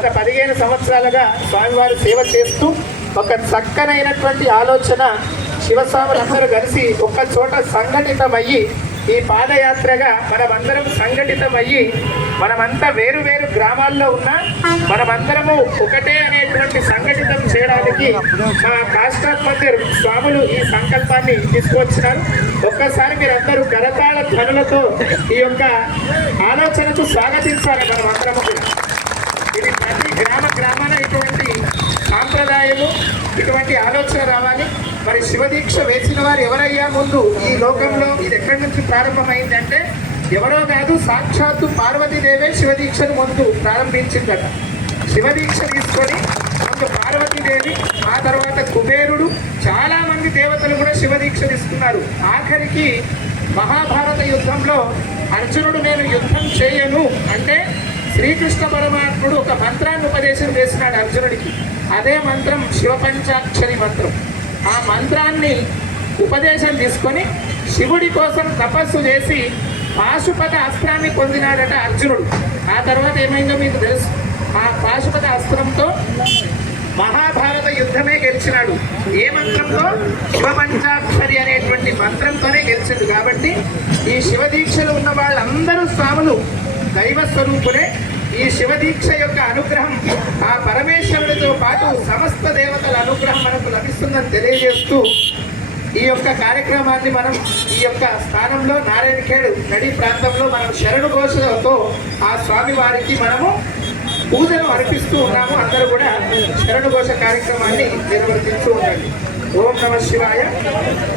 గత 15 సంవత్సరాలుగా స్వామివారు సేవ చేస్తూ ఒక చక్కనైనటువంటి ఆలోచన శివస్వాములందరూ కలిసి ఒక్క చోట సంఘటితమయ్యి ఈ పాదయాత్రగా మనమందరం సంఘటితమయ్యి మనమంతా వేరు వేరు గ్రామాల్లో ఉన్నా మనమందరము ఒకటే అనేటువంటి సంఘటితం చేయడానికి మా కాష్టాత్మందిర్ స్వాములు ఈ సంకల్పాన్ని తీసుకువచ్చినారు. ఒక్కసారి మీరందరూ కరతాళ ధ్వనులతో ఈ యొక్క ఆలోచనకు స్వాగతించాలి. మనమందరము ఇది ప్రతి గ్రామాన ఇటువంటి సాంప్రదాయము ఇటువంటి ఆలోచన రావాలి. మరి శివదీక్ష వేసిన వారు ఎవరయ్యా ముందు ఈ లోకంలో? ఇది ఎక్కడి నుంచి ప్రారంభమైందంటే ఎవరో కాదు, సాక్షాత్తు పార్వతీదేవే శివదీక్షను ముందు ప్రారంభించిందట. శివదీక్ష తీసుకొని ముందు పార్వతీదేవి, ఆ తర్వాత కుబేరుడు, చాలా మంది దేవతలు కూడా శివదీక్ష తీసుకున్నారు. ఆఖరికి మహాభారత యుద్ధంలో అర్జునుడు నేను యుద్ధం చేయను అంటే శ్రీకృష్ణ పరమాత్ముడు ఒక మంత్రాన్ని ఉపదేశం చేసినాడు అర్జునుడికి. అదే మంత్రం శివపంచాక్షరి మంత్రం. ఆ మంత్రాన్ని ఉపదేశం తీసుకొని శివుడి కోసం తపస్సు చేసి పాశుపత అస్త్రాన్ని పొందినాడట అర్జునుడు. ఆ తర్వాత ఏమైందో మీకు తెలుసు. ఆ పాశుపత అస్త్రంతో మహాభారత యుద్ధమే గెలిచినాడు. ఏ మంత్రంతో? శివపంచాక్షరి అనేటువంటి మంత్రంతోనే గెలిచింది. కాబట్టి ఈ శివదీక్షలు ఉన్న వాళ్ళందరూ స్వాములు దైవ స్వరూపులే. ఈ శివదీక్ష యొక్క అనుగ్రహం ఆ పరమేశ్వరుడితో పాటు సమస్త దేవతల అనుగ్రహం మనకు లభిస్తుందని తెలియజేస్తూ ఈ యొక్క కార్యక్రమాన్ని మనం ఈ యొక్క స్థానంలో నారాయణఖేడ్ నడి ప్రాంతంలో మనం శరణు ఘోషతో ఆ స్వామి వారికి మనము పూజను అర్పిస్తూ ఉన్నాము. అందరూ కూడా శరణు ఘోష కార్యక్రమాన్ని నిర్వర్తిస్తూ ఉండండి. ఓం నమః శివాయ.